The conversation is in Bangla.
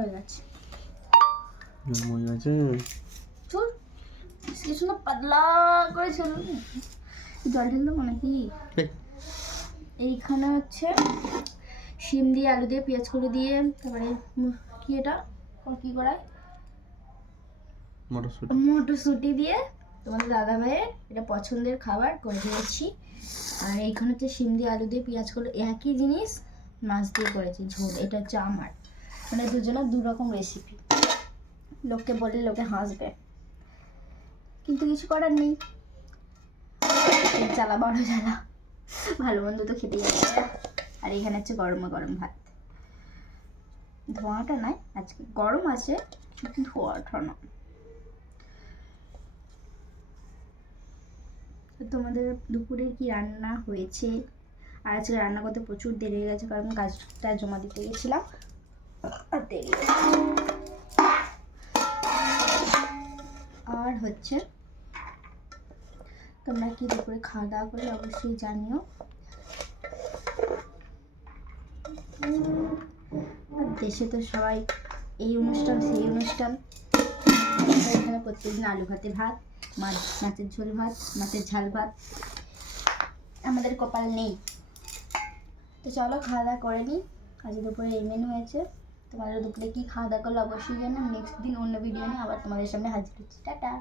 হয়ে গেছে। চুর কি সুন্দর পাতলা করে ছিল। জল ঢেললাম নাকি? এইখানে হচ্ছে শিম দিয়ে, আলু দিয়ে, পেঁয়াজ করে দিয়ে, তারপরে কি এটা কি করায়, মটরশুঁটি দিয়ে তোমাদের দাদা ভাইয়ের এটা পছন্দের খাবার করে দিয়েছি। আর এইখানে হচ্ছে শিম দিয়ে, আলু দিয়ে, পেঁয়াজ করে একই জিনিস মাছ দিয়ে করেছি ঝোল। এটা হচ্ছে আমার, মানে দুজনের দু রকম রেসিপি। লোককে বললে লোকে হাসবে, কিন্তু কিছু করার নেই। জ্বালা বড় জ্বালা, ভালো মন্দ তো খেতেই হবে। আর এখানে হচ্ছে গরম গরম ভাত। ধোঁয়াটা নাই আজকে, গরম আছে কিন্তু ধোঁয়াটা না। তোমাদের দুপুরে কি রান্না হয়েছে? আর আজকে রান্না করতে প্রচুর দেরি হয়ে গেছে, কারণ কাজটা জমা দিতে গেছিলাম আর দেরি। আর হচ্ছে তোমরা কি দুপুরে খাওয়া দাওয়া করলে অবশ্যই জানিও। দেশে তো সবাই এই অনুষ্ঠান সেই অনুষ্ঠান, এখানে প্রত্যেকদিন আলু ভাতে ভাত, মাছের ঝোল ভাত, মাছের ঝাল ভাত। আমাদের কপাল নেই। তো চলো খাওয়া দাওয়া করে নিই। আজ দুপুরে এই মেনু হয়েছে। তোমাদের দুপুরে কি খাওয়া দাওয়া করলে অবশ্যই জানো। নেক্সট দিন অন্য ভিডিও নিয়ে আবার তোমাদের সামনে হাজির হচ্ছি। টাটা।